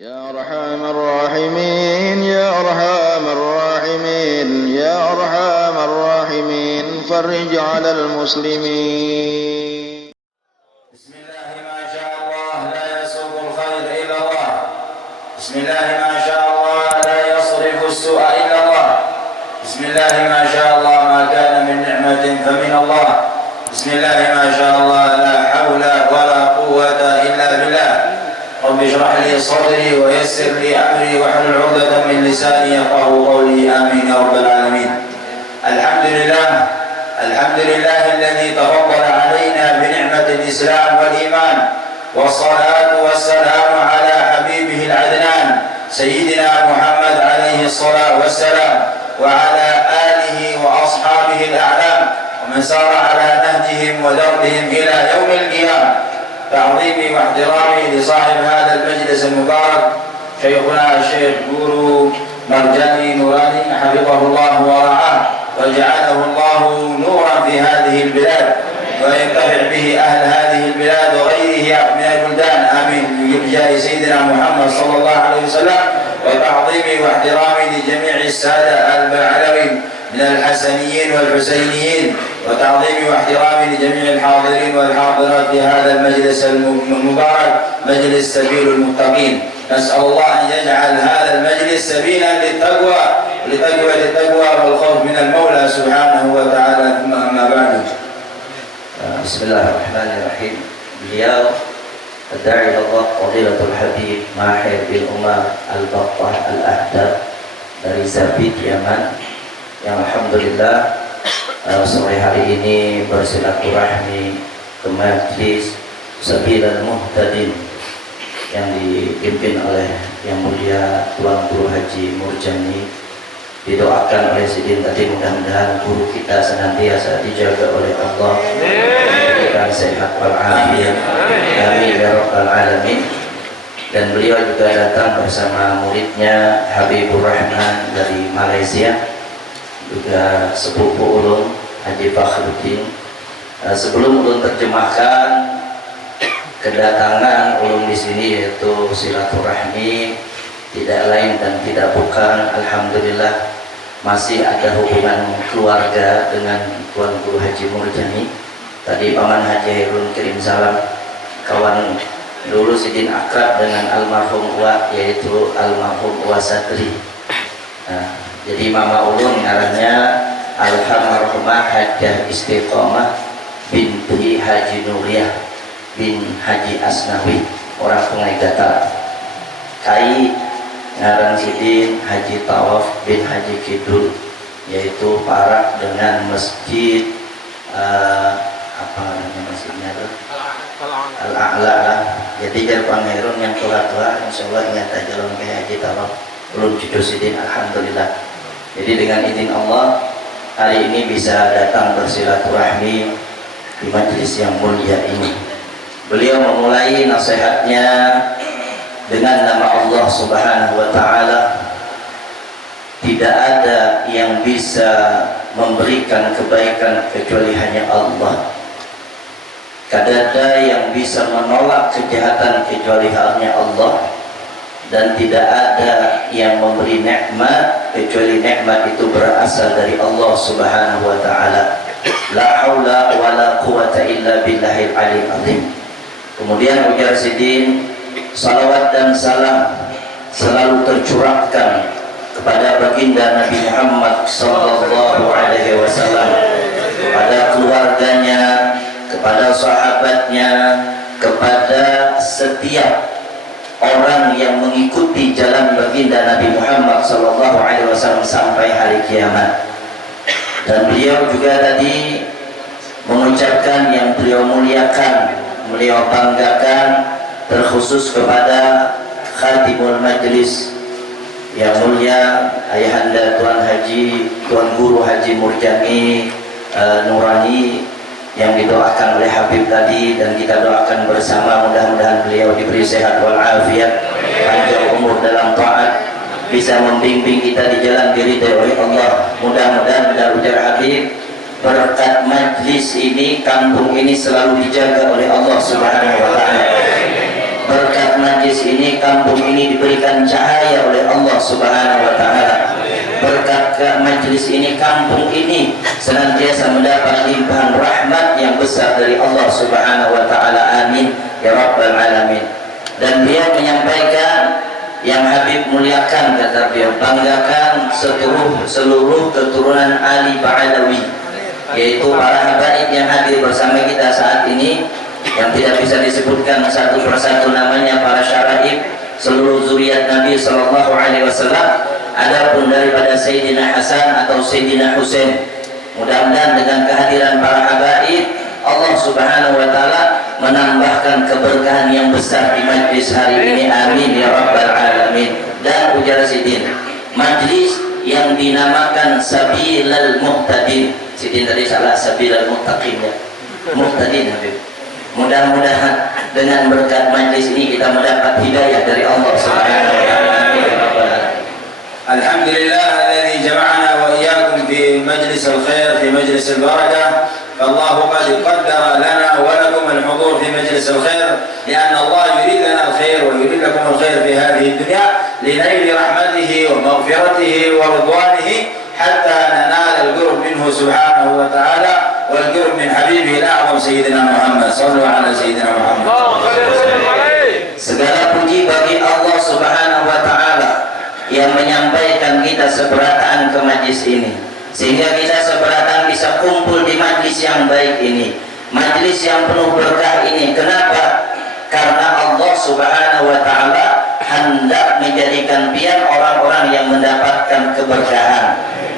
يا أرحم الراحمين يا أرحم الراحمين يا أرحم الراحمين فرج على المسلمين. بسم الله ما شاء الله لا يسوق الخير إلا الله. بسم الله ما شاء الله لا يصرف السوء إلا الله. بسم الله ما شاء الله ما كان من نعمة فمن الله. بسم الله ما شاء الله لا حول ولا قوة إلا بالله. رب اشرح لي صدري ويسر لي أمري واحلل عقدة من لساني يفقهوا قولي آمين يا رب العالمين. الحمد لله الذي تفضل علينا بنعمة الإسلام والإيمان، والصلاة والسلام على حبيبه العدنان سيدنا محمد عليه الصلاة والسلام، وعلى آله وأصحابه الأعلام ومن سار على نهجهم ودربهم إلى يوم القيامة. تعظيمي واحترامي لصاحب هذا المجلس المبارك شيخنا الشيخ جورو مرجاني نوراني حفظه الله ورعاه وجعله الله نورا في هذه البلاد، وينتفع به أهل هذه البلاد وغيرها من البلدان، آمين بجاه سيدنا محمد صلى الله عليه وسلم. وتعظيمي واحترامي لجميع السادة العلويين من الحسنيين والحسينيين، وتعظيمي واحترامي لجميع الحاضرين والحاضرات في هذا المجلس المبارك مجلس سبيل المتقين. نسأل الله أن يجعل هذا المجلس سبيلا للتقوى والخوف من المولى سبحانه وتعالى. ثم أما بعد، بسم الله الرحمن الرحيم. Beliau Ad-Da'i Allah Fadilatul Habib Mahir bin Umar Al-Battah Al-Ahdab dari Zabid, Yaman, yang alhamdulillah sore hari ini bersilaturahmi ke majlis Sabilal Muhtadin yang dipimpin oleh Yang Mulia Tuan Guru Haji Murjani. Didoakan oleh Sidin tadi, mudah-mudahan guru kita senantiasa dijaga oleh Allah, diberikan sehat walafiat, amin ya rabbal alamin. Dan beliau juga datang bersama muridnya Habibur Rahman dari Malaysia, juga sepupu ulun Haji Fakhruddin. Sebelum ulun terjemahkan kedatangan ulun di sini, yaitu silaturahmi, tidak lain dan tidak bukan, alhamdulillah masih ada hubungan keluarga dengan Tuan Guru Haji Murjani. Tadi Paman Haji Hairun kirim salam, kawan dulu Sidin akrab dengan almarhum Uwa, yaitu almarhum Uwa Satri. Jadi mama ulun ngarannya almarhumah Hajjah Istiqomah binti Haji Nuriyah bin Haji Asnawi, orang Sungai Gatal. Kai ngaran Sidin Haji Tawaf bin Haji Kidul, yaitu parak dengan masjid apa namanya masjidnya itu Al-A'la lah. Jadi jar Pangerun yang tua-tua insyaallah ingat aja lawan kayak Haji Tawaf belum judul Sidin, alhamdulillah. Jadi dengan izin Allah hari ini bisa datang bersilaturahmi di majlis yang mulia ini. Beliau memulai nasihatnya dengan nama Allah Subhanahu wa Ta'ala. Tidak ada yang bisa memberikan kebaikan kecuali hanya Allah. Tidak ada yang bisa menolak kejahatan kecuali hanya Allah. Dan tidak ada yang memberi nikmat kecuali nikmat itu berasal dari Allah Subhanahu wa Ta'ala. La haula wa la quwata illa billahil aliyil azim. Kemudian ujar Sidin, salawat dan salam selalu tercurahkan kepada baginda Nabi Muhammad sallallahu alaihi wasallam, kepada keluarganya, kepada sahabatnya, kepada setiap orang yang mengikuti jalan baginda Nabi Muhammad sallallahu alaihi wasallam sampai hari kiamat. Dan beliau juga tadi mengucapkan yang beliau muliakan, beliau banggakan, terkhusus kepada Khatibul Majlis yang mulia Ayahanda Tuan Guru Haji Murjani Nurani, yang didoakan oleh Habib tadi, dan kita doakan bersama mudah-mudahan beliau diberi sehat walafiat, panjang umur dalam taat, bisa membimbing kita di jalan diridai oleh Allah. Mudah-mudahan benar ujar Habib, berkat majlis ini, kampung ini selalu dijaga oleh Allah Subhanahu wa Ta'ala. Berkat majlis ini, kampung ini diberikan cahaya oleh Allah Subhanahu wa Ta'ala. Berkat majlis ini, kampung ini senantiasa mendapat limpahan rahmat yang besar dari Allah Subhanahu wa Ta'ala. Amin ya rabbal alamin. Dan beliau menyampaikan, yang Habib muliakan, kata beliau, banggakan seluruh keturunan Ali Ba'alawi, yaitu para habaib yang hadir bersama kita saat ini, yang tidak bisa disebutkan satu persatu namanya, para syaraib, seluruh zuriat Nabi Sallallahu Alaihi Wasallam. Adapun daripada Sayyidina Hasan atau Sayyidina Husain, mudah-mudahan dengan kehadiran para habaib, Allah Subhanahu wa Ta'ala menambahkan keberkahan yang besar di majlis hari ini. Amin ya rabbal alamin. Dan ujar Sidin, majlis yang dinamakan Sabilal Muhtadin. Sidin tadi salah, Sabilal Muttaqin ya, Muhtadin Habib. Mudah-mudahan dengan berkat majlis ini kita mendapat hidayah dari Allah Subhanahu wa Ta'ala. Amin ya rabbal alamin. Alhamdulillah alladhi jama'ana wa iyyakum fi majlis al-khair, fi majlis al-barakah. فالله قد قدر لنا ولكم الحضور في مجلس الخير، لأن الله يريد لنا الخير ويريد لكم الخير في هذه الدنيا لنيل رحمته ومغفرته ورضوانه، حتى ننال القرب منه سبحانه وتعالى والقرب من حبيبه الأعظم سيدنا محمد. صلوا على سيدنا محمد. Segala puji bagi Allah Subhanahu wa Ta'ala yang menyampaikan kita seberataan ke majlis ini, sehingga kita seberatan bisa kumpul di majlis yang baik ini, majlis yang penuh berkah ini. Kenapa? Karena Allah Subhanahu wa Ta'ala hendak menjadikan pian orang-orang yang mendapatkan keberkahan,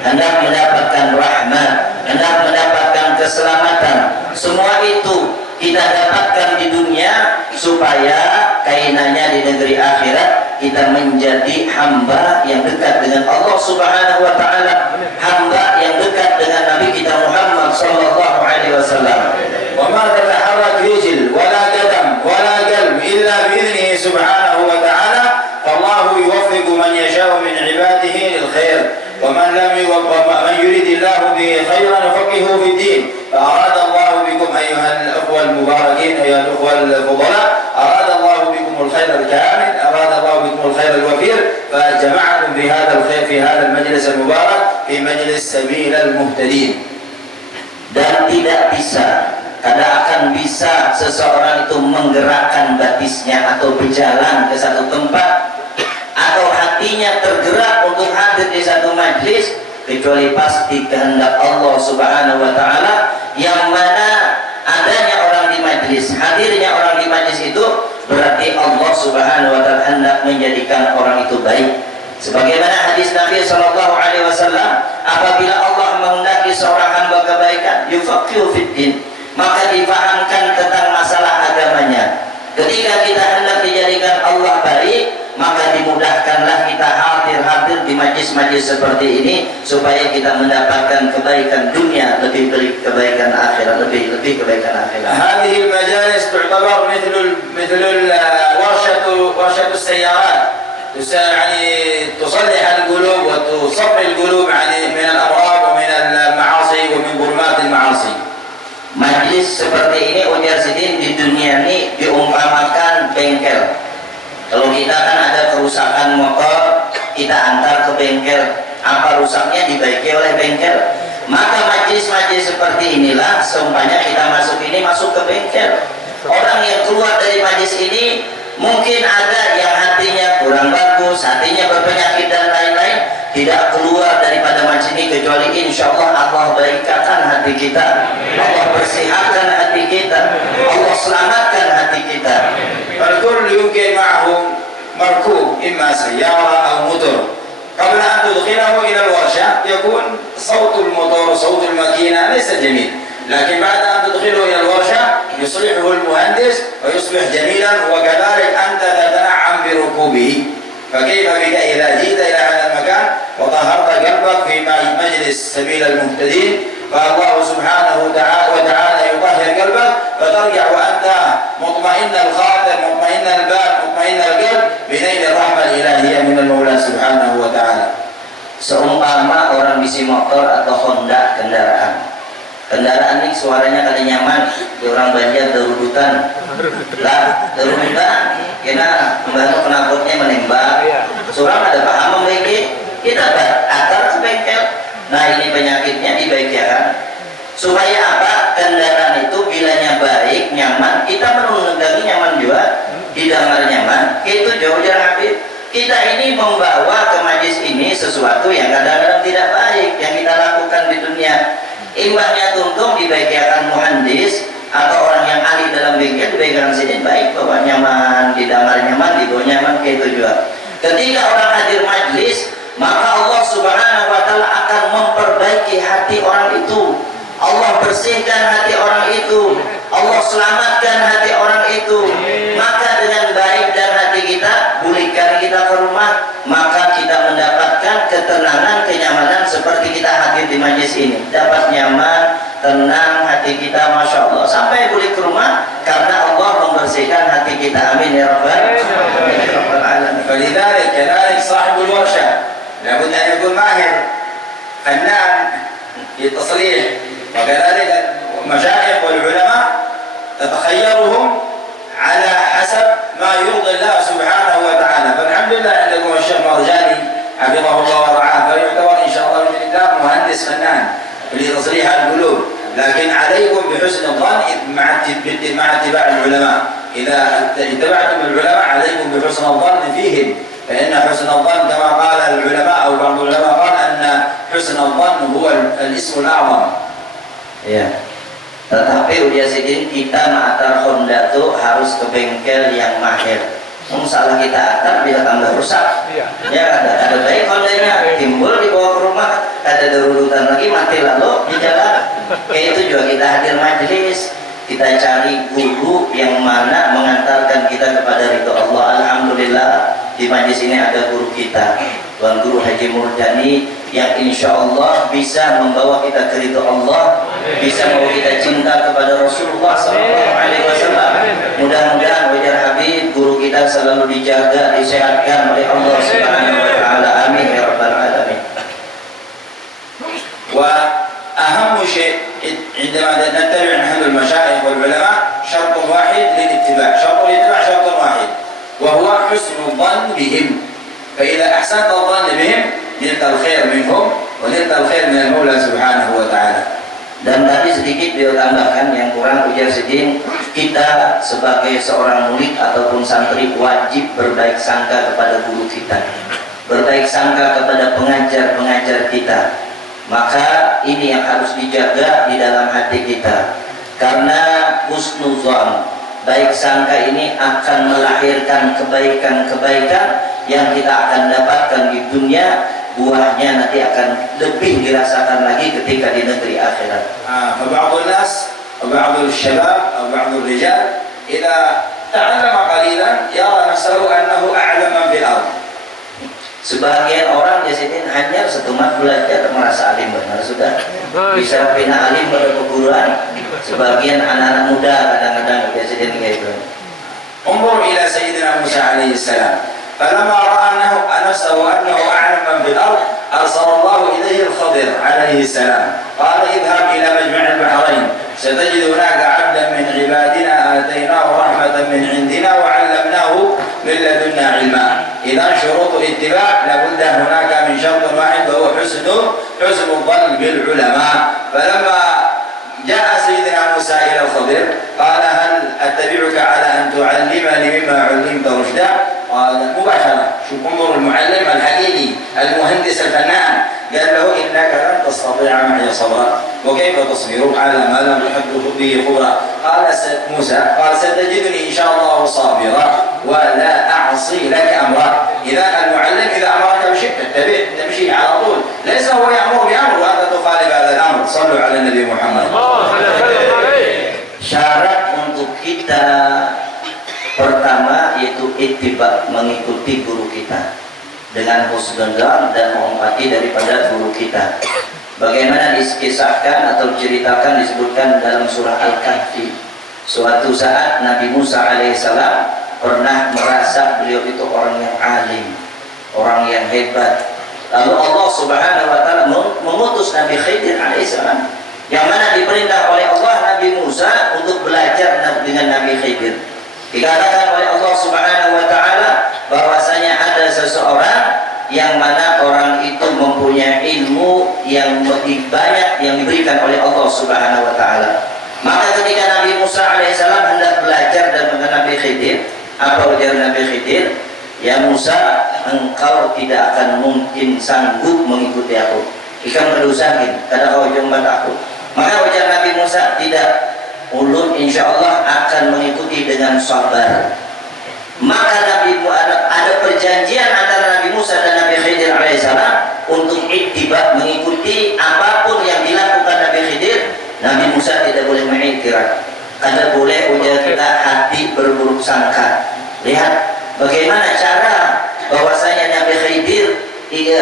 hendak mendapatkan rahmat, hendak mendapatkan keselamatan. Semua itu kita dapatkan di dunia supaya kainannya di negeri akhirat kita menjadi hamba yang dekat dengan Allah Subhanahu wa Ta'ala, hamba yang dekat dengan Nabi kita Muhammad sallallahu alaihi wasallam. Wa ma tataharrak rijl wala qadam wala qalb illa bi idnihi subhanahu wa ta'ala. Fallahu yuwaffiqu man yasha'u min 'ibadihi lil khair. ومن لم من يريد الله به خيرا يفقهه في الدين. فأراد الله بكم أيها الأخوة المباركين، أيها الأخوة الفضلاء، أراد الله بكم الخير الكامل، أراد الله بكم الخير الوفير، فجمعكم في هذا الخير في هذا المجلس المبارك في مجلس سبيل المهتدين. Dan tidak bisa, tidak akan bisa seseorang itu menggerakkan batisnya atau berjalan ke satu tempat atau hatinya tergerak untuk hadir di satu majlis kecuali pasti kehendak Allah Subhanahu wa Ta'ala, yang mana adanya orang di majlis, hadirnya orang di majlis itu berarti Allah Subhanahu wa Ta'ala hendak menjadikan orang itu baik. Sebagaimana hadis Nabi Sallallahu Alaihi Wasallam, apabila Allah menghendaki seorang hamba kebaikan, yufaqihu fiddin, maka difahamkan tentang masalah agamanya. Ketika kita hendak dijadikan Allah baik, maka dimudahkanlah kita hadir di majlis-majlis seperti ini supaya kita mendapatkan kebaikan dunia lebih kebaikan akhirat, lebih kebaikan akhirat. هذه المجالس تعتبر مثل ورشة السيارات، يعني تصلح القلوب وتصفي القلوب من الأمراض ومن المعاصي ومن ظلمات المعاصي. Majlis seperti ini ujar Sidin di dunia ini diumpamakan bengkel. Kalau kita kan ada kerusakan motor, kita antar ke bengkel, apa rusaknya dibaiki oleh bengkel. Maka majlis-majlis seperti inilah seumpamanya kita masuk ke bengkel. Orang yang keluar dari majlis ini mungkin ada yang hatinya kurang bagus, hatinya berpenyakit dan lain-lain, tidak keluar daripada majlis ini kecuali insya Allah Allah baikkan hati kita, Allah bersihkan hati kita, Allah selamatkan hati kita. فالكل يمكن معه مركوب إما سيارة أو موتور، قبل أن تدخله إلى الورشة يكون صوت الموتور صوت الماكينة ليس جميل، لكن بعد أن تدخله إلى الورشة يصلحه المهندس ويصبح جميلا، وكذلك أنت تتنعم بركوبه. فكيف بك إذا جئت إلى هذا المكان وطهرت قلبك في مجلس سبيل المهتدين، فالله سبحانه وتعالى يطهر قلبك فترجع وأنت مطمئن الخاطر مطمئن البال مطمئن القلب بنيل الرحمة الإلهية من المولى سبحانه وتعالى. Seumpama orang bisi motor atau Honda kendaraan ini suaranya kali nyaman, di orang Banjar derudutan lah, derudutan kena membantu penabutnya menembak. Surang ada paham membaiki, kita atar ke bengkel. Nah ini penyakitnya dibaikkan supaya apa? Kendaraan itu bilanya baik, nyaman, kita menunggangi nyaman juga, didengar nyaman, itu jauh jarak habib. Kita ini membawa ke majlis ini sesuatu yang kadang-kadang tidak baik yang kita lakukan di dunia. Imbangnya tuntung dibaikkan muhandis atau orang yang ahli dalam bengkel dibaikkan sini baik, bawa nyaman, didengar nyaman, dibawa nyaman, kayak itu juga. Ketika orang hadir majlis, maka Allah Subhanahu wa Ta'ala akan memperbaiki hati orang itu. Allah bersihkan hati orang itu, Allah selamatkan hati orang itu. Maka dengan baik dan hati kita, pulihkan kita ke rumah, maka kita mendapatkan ketenangan, kenyamanan seperti kita hadir di majlis ini. Dapat nyaman, tenang hati kita, masya Allah, sampai pulih ke rumah karena Allah membersihkan hati kita. Amin ya rabbal alamin. فلذلك كذلك صاحب الورشة لابد أن يكون ماهر فنان في التصليح، وكذلك المشايخ والعلماء تتخيرهم على حسب ما يرضي الله سبحانه وتعالى. فالحمد لله عندكم الشيخ مرجاني حفظه الله ورعاه، فيعتبر إن شاء الله بإذن الله مهندس فنان لتصليح القلوب، لكن عليكم بحسن الظن مع اتباع العلماء. إذا اتبعتم العلماء عليكم بحسن الظن فيهم، فإن حسن الظن كما قال العلماء أو بعض العلماء قال أن حسن الظن هو الاسم الأعظم. Ya. Tetapi udah sidin kita ma'atar Honda tuh harus ke bengkel yang mahir. Salah kita atar bisa tambah rusak. Ya ada baik Hondanya timbul dibawa ke rumah, ada darurutan lagi mati lalu di jalan. Kayak itu juga kita hadir majelis, kita cari guru yang mana mengantarkan kita kepada ridho Allah. Alhamdulillah di majelis ini ada guru kita, Tuan Guru Haji Murjani, yang insya Allah bisa membawa kita ke ridho Allah, bisa membawa kita cinta kepada Rasulullah SAW. Mudah-mudahan wajar Habib guru kita selalu dijaga, disehatkan oleh Allah Subhanahu wa Ta'ala. Amin ya rabbal alamin. وأهم شيء عندما نتبع نحن المشايخ والعلماء شرط واحد للاتباع، شرط الاتباع شرط واحد وهو حسن الظن بهم. فإذا أحسنت الظن بهم نلت الخير منهم ونلت الخير من المولى سبحانه وتعالى. Dan tadi sedikit beliau tambahkan yang kurang ujar sedin, kita sebagai seorang murid ataupun santri wajib berbaik sangka kepada guru kita, berbaik sangka kepada pengajar-pengajar kita. Maka ini yang harus dijaga di dalam hati kita, karena husnuzon, baik sangka ini akan melahirkan kebaikan-kebaikan yang kita akan dapatkan di dunia, buahnya nanti akan lebih dirasakan lagi ketika di negeri akhirat. فبعض الناس أو بعض الشباب أو بعض الرجال إذا تعلم قليلا يرى نفسه أنه أعلم من في الأرض. Sebagian orang di sini hanya setemat belajar merasa alim benar sudah bisa bina alim pada perguruan. Sebagian anak-anak muda kadang-kadang di sini kayak itu. انظر إلى سيدنا موسى عليه السلام، فلما رأى نفسه أنه أعلم من في الأرض أرسل الله إليه الخضر عليه السلام، قال اذهب إلى مجمع البحرين ستجد هناك عبدا من عبادنا آتيناه رحمة من عندنا وعلمناه من لدنا علما. إذا شروط الاتباع لابد هناك من شرط واحد وهو حسن الظن بالعلماء. فلما جاء سيدنا موسى إلى الخضر قال هل أتبعك على أن تعلمني مما علمت رشدا؟ قال مباشرة، شوف انظر المعلم الحقيقي المهندس الفنان، قال له إنك لن تستطيع معي صبرا، وكيف تصبر على ما لم تحدث به خبرا؟ قال موسى قال ستجدني إن شاء الله صابرا ولا أعصي لك أمرا. إذا المعلم إذا أمرك بشيء تتبع تمشي على طول، ليس هو يأمر بأمر وأنت تخالف هذا الأمر. صلوا على النبي محمد. Syarat untuk kita pertama yaitu ittiba, mengikuti guru kita dengan husnuzan dan menghormati daripada guru kita. Bagaimana dikisahkan atau diceritakan, disebutkan dalam surah Al-Kahfi, suatu saat Nabi Musa alaihissalam pernah merasa beliau itu orang yang alim, orang yang hebat. Lalu Allah Subhanahu wa Ta'ala mengutus Nabi Khidir alaihissalam, yang mana diperintah oleh Allah Nabi Musa untuk belajar dengan Nabi Khidir. Dikatakan oleh Allah Subhanahu wa taala bahwasanya ada seseorang yang mana orang itu mempunyai ilmu yang lebih banyak yang diberikan oleh Allah Subhanahu wa taala. Maka ketika Nabi Musa alaihissalam hendak belajar dan mengenal Nabi Khidir, apa ujar Nabi Khidir? Ya Musa, engkau tidak akan mungkin sanggup mengikuti aku. Ikan berusahin, kada kau jumpa aku. Maka ujar Nabi Musa, tidak. Ulun insya Allah akan mengikuti dengan sabar. Maka ada perjanjian antara Nabi Musa dan Nabi Khidir alaihissalam untuk ittiba, mengikuti apapun yang dilakukan Nabi Khidir. Nabi Musa tidak boleh mengiktiraf, kada boleh ujar kita hati berburuk sangka. Lihat bagaimana cara bahwasanya Nabi Khidir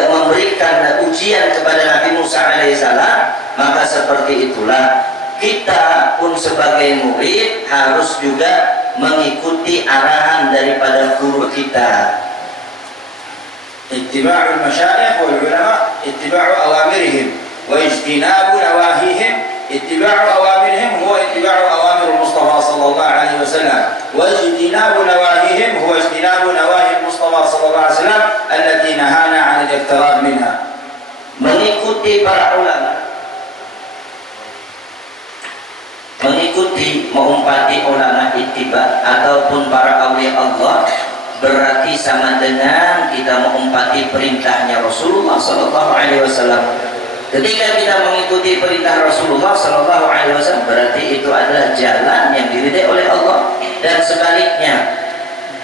memberikan ujian kepada Nabi Musa alaihissalam. Maka seperti itulah kita pun sebagai murid harus juga mengikuti arahan daripada guru kita. Ittiba'ul masyayikh wal ulama, ittiba'u awamirihim wa ijtinabu nawahihim. Ittiba'u awamirihim huwa ittiba'u awamirul Mustafa sallallahu alaihi wasallam, wa ijtinabu nawahihim huwa ijtinabu nawahil Mustafa sallallahu alaihi wasallam allati nahana 'anil iqtirab minha. Mengikuti para ulama, mengikuti mengumpati ulama ittiba ataupun para awliya Allah berarti sama dengan kita mengumpati perintahnya Rasulullah sallallahu alaihi wasallam. Ketika kita mengikuti perintah Rasulullah sallallahu alaihi wasallam berarti itu adalah jalan yang diridai oleh Allah, dan sebaliknya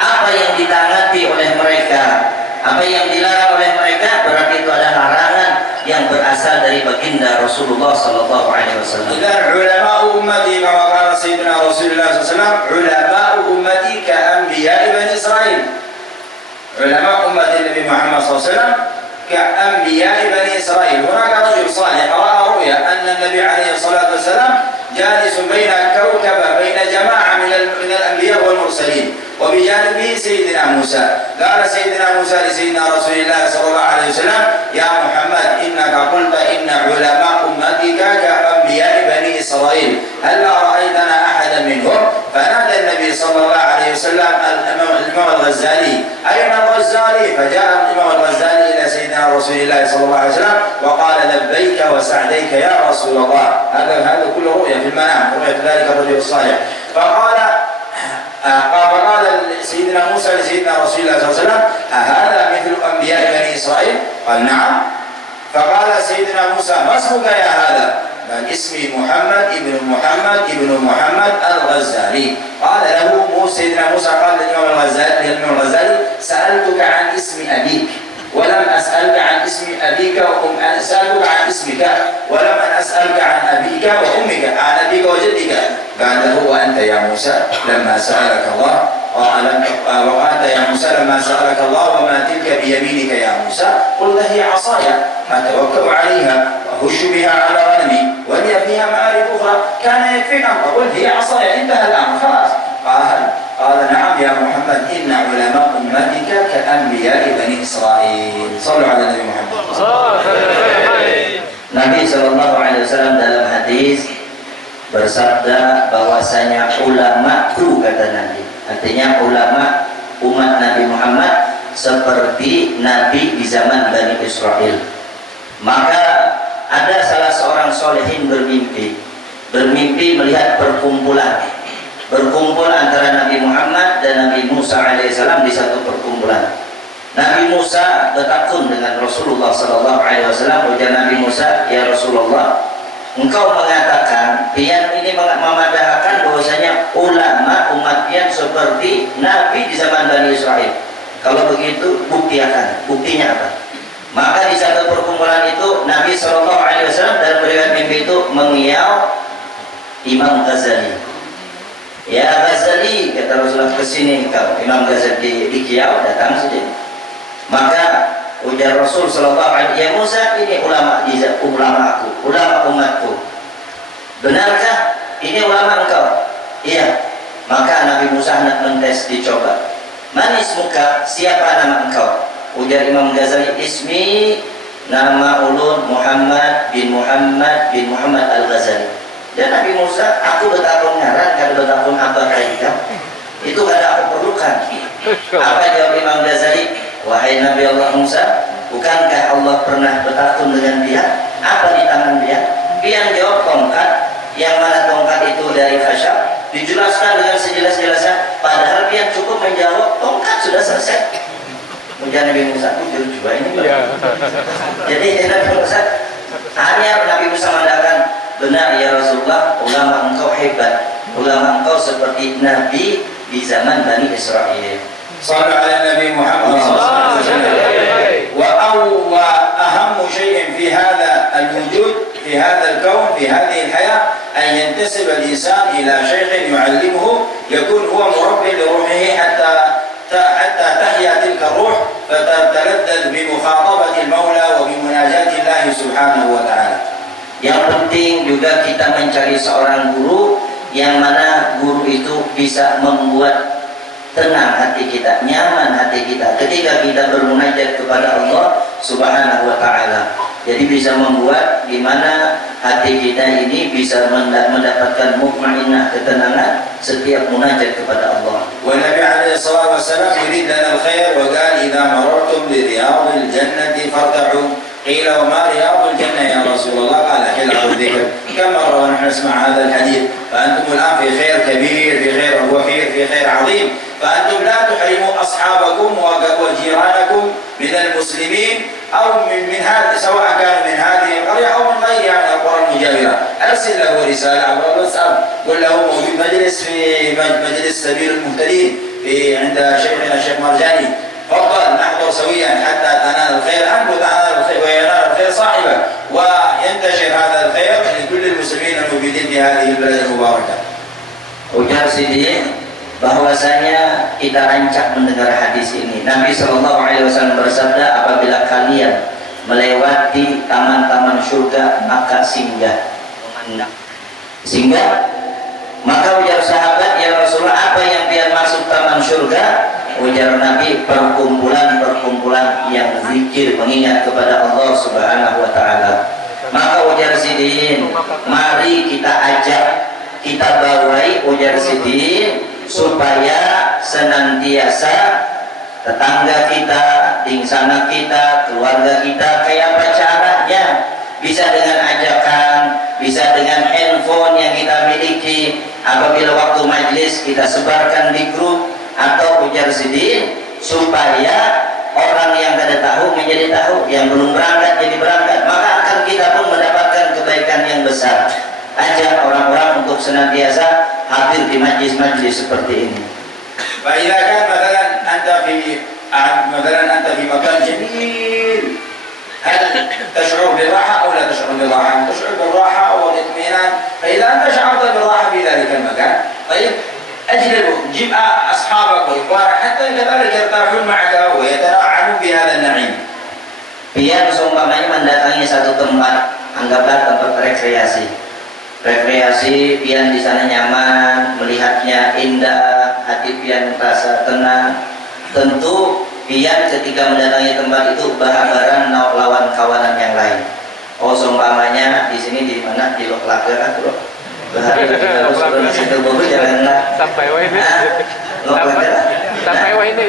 apa yang ditangati oleh mereka, apa yang dilarang oleh mereka berarti itu adalah larangan yang berasal dari baginda Rasulullah sallallahu alaihi wasallam. Idzan ulama'u ummati kama qala sayyidina Rasulullah sallallahu alaihi wasallam, ulama'u ummati ka anbiya'i bani Israil. Ulama ummati Nabi Muhammad sallallahu alaihi wasallam ka anbiya'i bani Israil. Hunaka rajul salih ra'a ru'ya anna an-nabi alaihi salatu wasallam جالس بين كوكب بين جماعة من الأنبياء والمرسلين وبجانبه سيدنا موسى. قال سيدنا موسى لسيدنا رسول الله صلى الله عليه وسلم يا محمد إنك قلت إن علماء أمتك كأنبياء بني إسرائيل هل رأيتنا أحدا منهم؟ فنادى النبي صلى الله عليه وسلم الإمام الغزالي أين الغزالي؟ فجاء الإمام الغزالي إلى سيدنا رسول الله صلى الله عليه وسلم وقال لبيك وسعديك يا رسول الله. هذا كله رؤيا في المنام، رؤيا ذلك الرجل الصالح. فقال سيدنا موسى لسيدنا رسول الله صلى الله عليه وسلم أهذا مثل أنبياء بني إسرائيل؟ قال نعم. فقال سيدنا موسى ما اسمك يا هذا؟ قال اسمي محمد ابن محمد ابن محمد الغزالي. قال له سيدنا موسى قال للإمام الغزالي سألتك عن اسم أبيك ولم أسألك عن اسم أبيك سألتك عن اسمك ولم أسألك عن أبيك وأمك، عن أبيك وجدك. قال له وأنت يا موسى لما سألك الله وأنت يا موسى لما سألك الله وما تلك بيمينك يا موسى؟ قلت هي عصاي أتوكل عليها وأهش بها على غنمي ولي فيها مآرب أخرى كان يكفيك أن تقول هي عصاي، انتهى الأمر خلاص. قال نعم يا محمد إن علماء أمتك كأنبياء بني إسرائيل. صلوا على النبي محمد. Nabi Shallallahu Alaihi Wasallam dalam hadis bersabda bahwasanya ulamaku, kata Nabi, artinya ulama umat Nabi Muhammad seperti Nabi di zaman Bani Israel. Maka ada salah seorang solehin bermimpi melihat berkumpul antara Nabi Muhammad dan Nabi Musa alaihissalam di satu perkumpulan. Nabi Musa bertakun dengan Rasulullah sallallahu alaihi wasallam. Ujar Nabi Musa, ya Rasulullah, engkau mengatakan pian ini memadahkan bahwasanya ulama umat pian seperti Nabi di zaman Bani Israel. Kalau begitu buktinya apa? Maka di satu perkumpulan itu Nabi sallallahu alaihi wasallam dalam riwayat mimpi itu mengiau Imam Ghazali. Ya Ghazali, kata Rasulullah, kesini engkau. Imam Ghazali di Kiau datang saja. Maka ujar Rasul sallallahu alaihi wasallam, ya Musa, ini ulamaku, ulama umatku. Benarkah ini ulama engkau? Iya. Maka Nabi Musa hendak mentes, dicoba. Manis muka, siapa nama engkau? Ujar Imam Ghazali, ismi, nama ulun Muhammad bin Muhammad Al-Ghazali. Dan Nabi Musa, aku bertakun ngaran, kalau bertakun apa kaitan? Itu gak ada aku perlukan. Apa jawab Imam Ghazali? Wahai Nabi Allah Musa, bukankah Allah pernah bertakun dengan dia? Apa di tangan dia? Dia jawab tongkat, yang mana tongkat itu dari khasyab. Dijelaskan dengan sejelas-jelasnya, padahal dia cukup menjawab tongkat sudah selesai. Kemudian Nabi Musa jujur juga ini. Jadi Nabi Musa hanya Nabi Musa mengatakan, benar ya Rasulullah, ulama engkau hebat, ulama engkau seperti Nabi di zaman Bani Israel. صلوا على النبي محمد صلى الله عليه وسلم. وأهم شيء في هذا الوجود، في هذا الكون، في هذه الحياة، أن ينتسب الإنسان إلى شيخ يعلمه، يكون هو مربي لروحه حتى تحيا تلك الروح فتتلذذ بمخاطبة المولى وبمناجاة الله سبحانه وتعالى. Yang penting juga kita mencari seorang guru yang mana guru itu bisa membuat tenang hati kita, nyaman hati kita ketika kita bermunajat kepada Allah Subhanahu wa taala. Jadi bisa membuat di mana hati kita ini bisa mendapatkan mutmainnah, ketenangan setiap munajat kepada Allah. Wa Nabi alaihi salatu wasallam yurid lana al-khair wa qala idza marartum bi riyadil jannati farta'u. قيل وما رياض الجنة يا رسول الله؟ قال حلق الذكر. كم مرة ونحن نسمع هذا الحديث؟ فأنتم الآن في خير كبير، في خير وفير، في خير عظيم، فأنتم لا تحرموا أصحابكم وجيرانكم من المسلمين أو من هذا، سواء كان من هذه القرية أو من غيرها من القرى المجاورة. أرسل له رسالة عبر الواتساب، قل له موجود مجلس في مجلس سبيل المهتدين في عند شيخنا الشيخ مرجاني، تفضل نحضر سويا حتى تنال الخير أنت وتنال الخير وينال الخير صاحبك، وينتشر هذا الخير لكل المسلمين الموجودين في هذه البلد المباركة. Ujar Siddiq bahwasanya kita rancak mendengar hadis ini. Nabi Shallallahu Alaihi Wasallam bersabda, apabila kalian melewati taman-taman surga maka singgah. Maka ujar sahabat, ya Rasulullah, apa yang biar masuk taman surga? Ujar Nabi, perkumpulan yang zikir mengingat kepada Allah Subhanahu wa taala. Maka ujar Sidin, mari kita ajak, kita bawai ujar Sidin supaya senantiasa tetangga kita, dingsana kita, keluarga kita, kayak apa caranya? Bisa dengan ajakan, bisa dengan handphone yang kita miliki. Apabila waktu majlis kita sebarkan di grup, atau ujar Sidin supaya orang yang tidak tahu menjadi tahu, yang belum berangkat jadi berangkat, maka akan kita pun mendapatkan kebaikan yang besar. Ajak orang-orang untuk senantiasa hadir di majlis-majlis seperti ini. فإذا كان مثلا أنت في مكان جميل، هل تشعر بالراحة أو لا تشعر بالراحة؟ تشعر بالراحة والاطمئنان. فإذا أنت شعرت بالراحة في ذلك المكان، طيب أجلبوا، جيب أصحابك وإخوانك حتى كذلك يرتاحون معك ويتنعمون بهذا النعيم. Pian seumpamanya mendatangi satu tempat, anggaplah tempat rekreasi. Rekreasi, pian di sana nyaman, melihatnya indah, hati pian merasa tenang. Tentu pian ketika mendatangi tempat itu bahabaran lawan kawanan yang lain. Oh, seumpamanya di sini di mana, di Loklaga kan, bro? Bahari kita harus turun situ bulu janganlah sampai wah ini sampai wah ini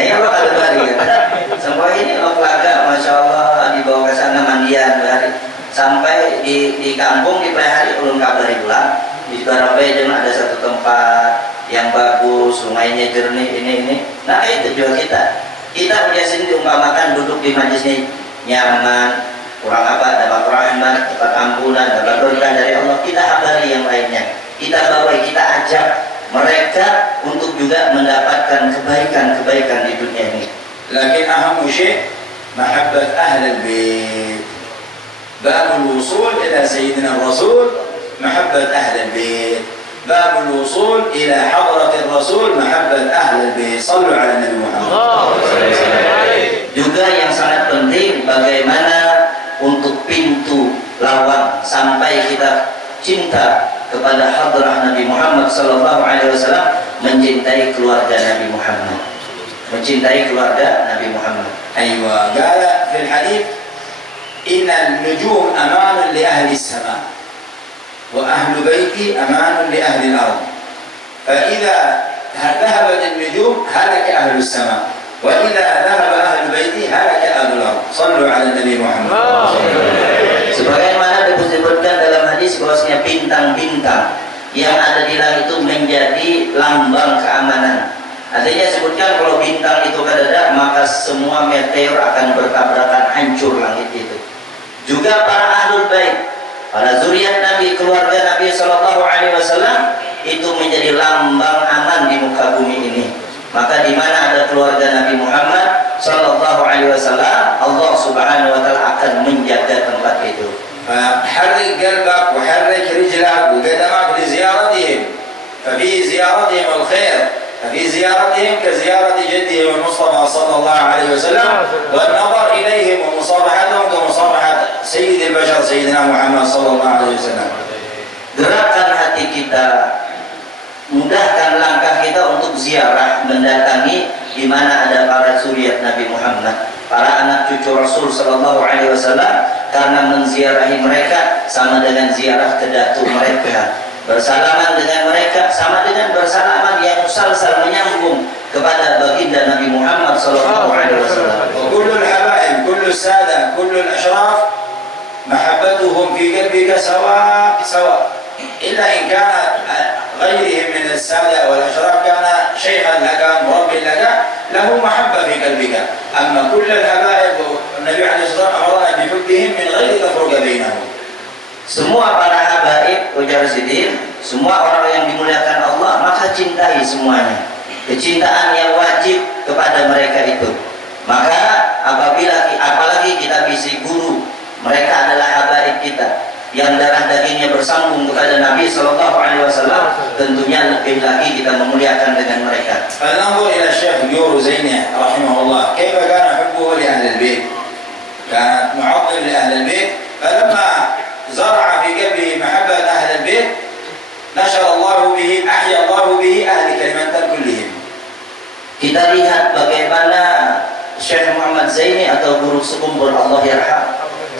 ya lo ada bahari ya sampai ini Loklaga, masya Allah, dibawa ke sana mandian bahari sampai di kampung di Pelihari ulun kabari pulang di Barabai ada satu tempat yang bagus, sungainya jernih ini. Nah itu juga kita punya sini diumpamakan duduk di majlis ini nyaman, kurang apa, dapat rahmat, dapat ampunan, dapat berkah dari Allah. Kita habari yang lainnya, kita bawa, kita ajak mereka untuk juga mendapatkan kebaikan di dunia ini. Lakin أهم شيء محبة أهل البيت. باب الوصول إلى سيدنا الرسول محبة أهل البيت. باب الوصول إلى حضرة الرسول محبة أهل البيت. صلوا على النبي محمد. Juga yang sangat penting bagaimana untuk pintu lawang sampai kita cinta kepada hadrah Nabi Muhammad sallallahu alaihi wasallam, mencintai keluarga Nabi Muhammad, mencintai keluarga Nabi Muhammad. أيوة قال في الحديث إن النجوم أمان لأهل السماء وأهل بيتي أمان لأهل الأرض، فإذا ذهبت النجوم هلك أهل السماء وإذا ذهب أهل بيتي هلك أهل الأرض. صلوا على النبي محمد. Sebagaimana disebutkan dalam hadis bahwasanya bintang-bintang yang ada di langit itu menjadi lambang keamanan. Artinya sebutkan kalau bintang itu kadada, maka semua meteor akan bertabrakan, hancur langit itu. Juga para ahlul bait, para zuriat Nabi, keluarga Nabi Shallallahu Alaihi Wasallam itu menjadi lambang aman di muka bumi ini. Maka di mana ada keluarga Nabi Muhammad Shallallahu Alaihi Wasallam, Allah Subhanahu Wa Taala akan menjaga tempat itu. حرك قلبك وحرك رجلك وقدمك لزيارتهم، ففي زيارتهم الخير، ففي زيارتهم كزيارة جدهم المصطفى صلى الله عليه وسلم، والنظر إليهم ومصافحتهم كمصافحة سيد البشر سيدنا محمد صلى الله عليه وسلم. Gerakkan hati kita, mudahkan langkah kita untuk ziarah, mendatangi di mana ada para zuriat Nabi Muhammad, para anak cucu Rasul Sallallahu Alaihi Wasallam, karena menziarahi mereka sama dengan ziarah ke datu mereka, bersalaman dengan mereka sama dengan bersalaman yang musalsal menyambung kepada baginda Nabi Muhammad Sallallahu Alaihi Wasallam. وكل الحبائب كل السادة كل الأشراف محبتهم في قلبك سواء سواء، إلا إن كان غيرهم من السادة والأشراف كان شيخا لك مربي لك له محبة في قلبك، أما كل الحبائب النبي عليه الصلاة والسلام أمرنا بحبهم من غير تفرقة بينهم. Semua para habaib, ujar Sidin, semua orang yang dimuliakan Allah, maka cintai semuanya. Kecintaan yang wajib kepada mereka itu. Maka apalagi kita bisi guru, mereka adalah habaib kita yang darah dagingnya bersambung kepada Nabi Sallallahu Alaihi Wasallam, tentunya lebih lagi kita memuliakan dengan mereka. فلننظر إلى الشيخ نور زيني رحمه الله كيف كان حبه لأهل البيت، كان معظم لأهل البيت، فلما زرع في قلبه محبة أهل البيت نشر الله به أحيا الله به أهل كلمة كلهم. Kita lihat bagaimana Syekh Muhammad Zaini atau guru sekumpul Allah yarham,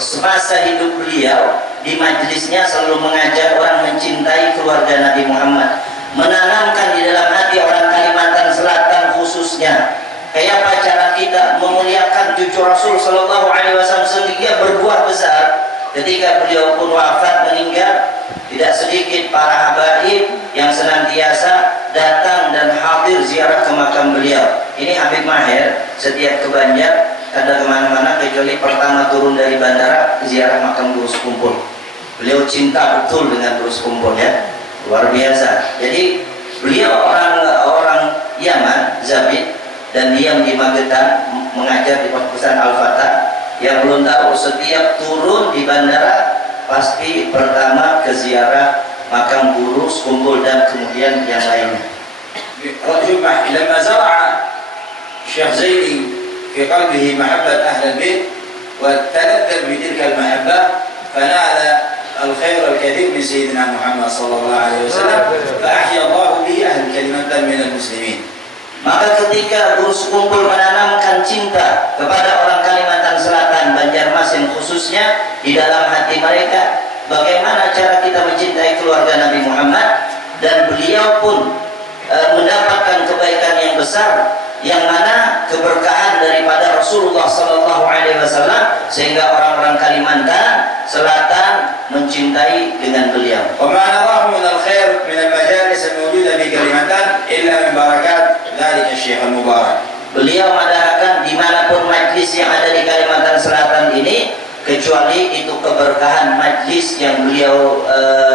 semasa hidup beliau di majelisnya selalu mengajak orang mencintai keluarga Nabi Muhammad, menanamkan di dalam hati orang Kalimantan Selatan khususnya kayak apa cara kita memuliakan cucu Rasul Sallallahu Alaihi Wasallam, sehingga berbuah besar. Ketika beliau pun wafat meninggal, tidak sedikit para habaib yang senantiasa datang dan hadir ziarah ke makam beliau. Ini Habib Maher setiap ke Banjar ada kemana-mana kecuali pertama turun dari bandara ziarah makam guru sekumpul. Beliau cinta betul dengan guru sekumpul, ya, luar biasa. Jadi beliau orang Yaman, Zabid, dan diam di Magetan, mengajar di pesantren Al-Fatah. Yang belum tahu, setiap turun di bandara pasti pertama ke ziarah makam guru sekumpul dan kemudian yang lainnya. لما زرع الشيخ زيني في قلبه محبة أهل البيت وتلذذ بتلك المحبة فنال الخير الكثير من سيدنا محمد صلى الله عليه وسلم فأحيا الله به أهل كلمة من المسلمين. Maka ketika guru sekumpul menanamkan cinta kepada orang Kalimantan Selatan, Banjarmasin khususnya di dalam hati mereka, bagaimana cara kita mencintai keluarga Nabi Muhammad, dan beliau pun mendapatkan kebaikan yang besar, yang mana keberkahan daripada Rasulullah Sallallahu Alaihi Wasallam, sehingga orang-orang Kalimantan Selatan mencintai dengan beliau. وما نراه من الخير من المجالس الموجودة في كلمتان إلا من بركات ذلك الشيخ المبارك. Beliau mengatakan dimanapun majlis yang ada di Kalimantan Selatan ini, kecuali itu keberkahan majlis yang beliau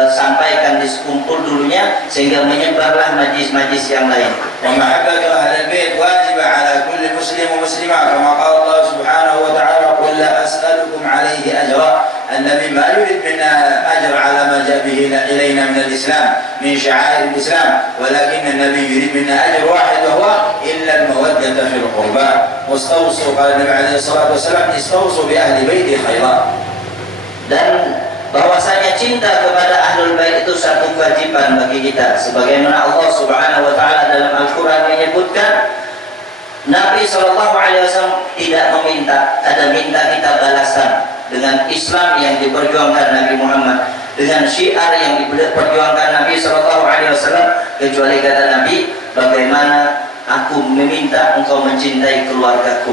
sampaikan di sekumpul dulunya, sehingga menyebarlah majlis-majlis yang lain. ومحبة أهل البيت واجبة على كل مسلم ومسلمة كما قال الله سبحانه وتعالى قل لا أسألكم عليه أجرا. النبي ما يريد منا أجر على ما جاء به إلينا من الإسلام من شعائر الإسلام، ولكن النبي يريد منا أجر واحد وهو إلا المودة في القربى. واستوصوا، قال النبي عليه الصلاة والسلام استوصوا بأهل بيتي خيرا. Dan bahwasanya cinta kepada ahlul bait itu satu kewajiban bagi kita, sebagaimana Allah Subhanahu wa taala dalam Al-Qur'an menyebutkan Nabi Shallallahu Alaihi Wasallam tidak minta kita balasan dengan Islam yang diperjuangkan Nabi Muhammad, dengan syiar yang diperjuangkan Nabi Shallallahu Alaihi Wasallam, kecuali kata Nabi, bagaimana aku meminta engkau mencintai keluargaku.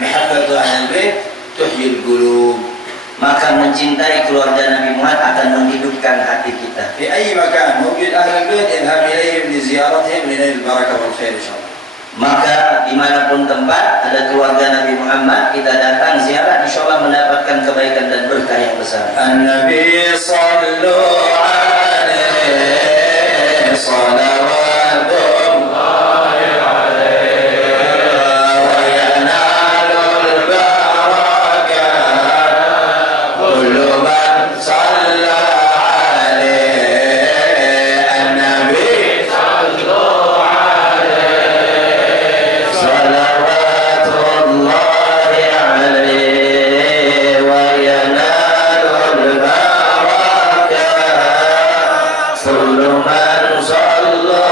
محبة أهل البيت تحيي القلوب. Maka mencintai keluarga Nabi Muhammad akan menghidupkan hati kita. في أي مكان موجود أهل البيت اذهب إليهم لزيارتهم لنيل البركة والخير إن شاء الله. Maka dimanapun tempat ada keluarga Nabi Muhammad, kita datang ziarah, insya Allah mendapatkan kebaikan dan berkah yang besar. النبي صلوا عليه صلوات الله عليه وينال البركة كل من صلى عليه. النبي صلوا عليه صلوات الله عليه وينال البركة كل من صلى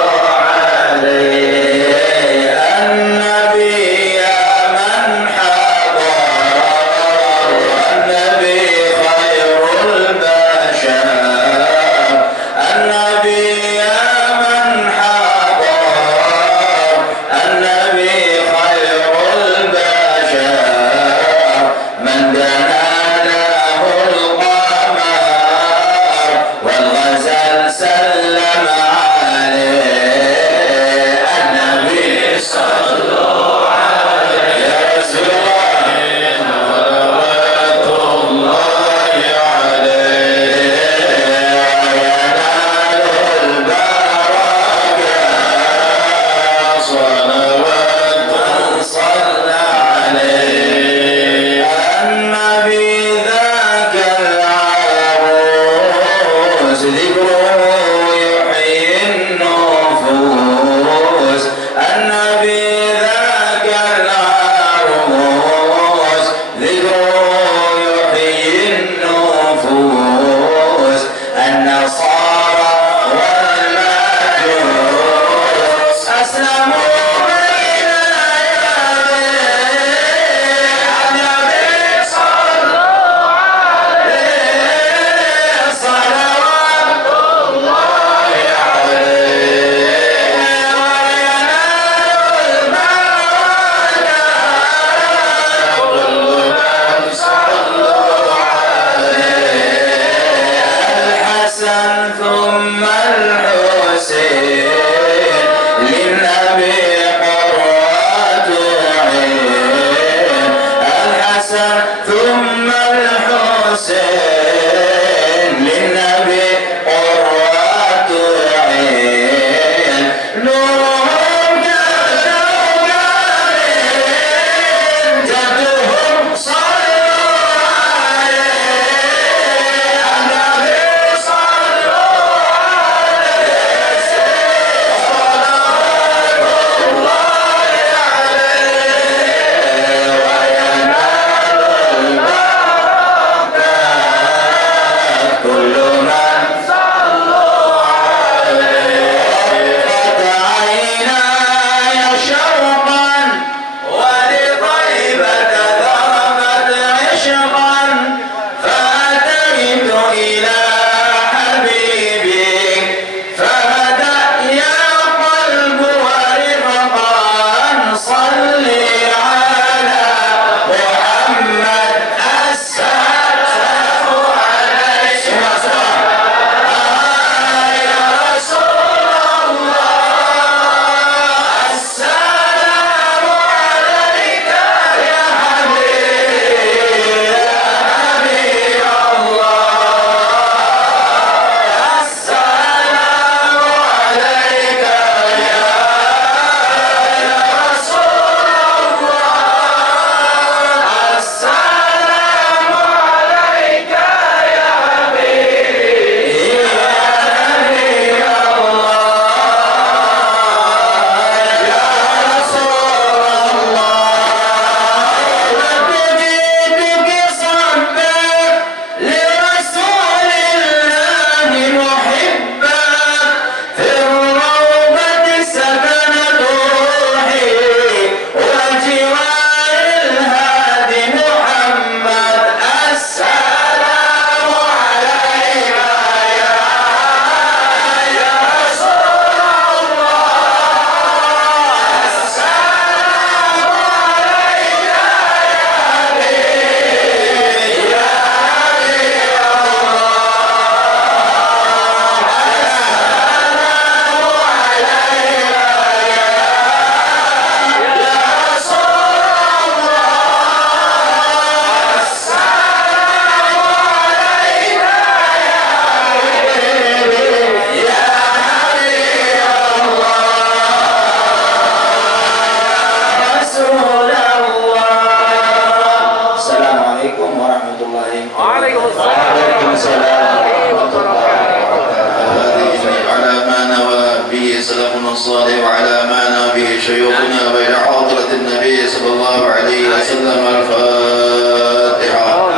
وسلم. الفاتحة.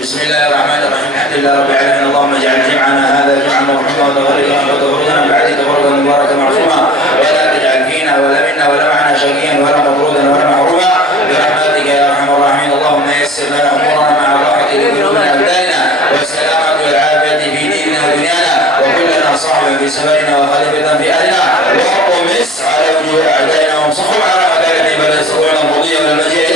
بسم الله الرحمن الرحيم. الحمد لله رب العالمين. اللهم اجعل جمعنا هذا جمعا مرحوما وتفرقنا من بعده تفرقا مباركا معصوما، ولا تجعل فينا ولا منا ولا معنا شقيا ولا مطرودا ولا محروما برحمتك يا ارحم الراحمين. اللهم يسر لنا امورنا مع الراحه لقلوبنا وابداننا والسلامه والعافيه في ديننا ودنيانا، وكلنا صاحبا في سفرنا وخليفه في اهلنا، واطمس على وجوه اعدائنا وامسحهم على مكانهم فلا يستطيعون المضي ولا المجيء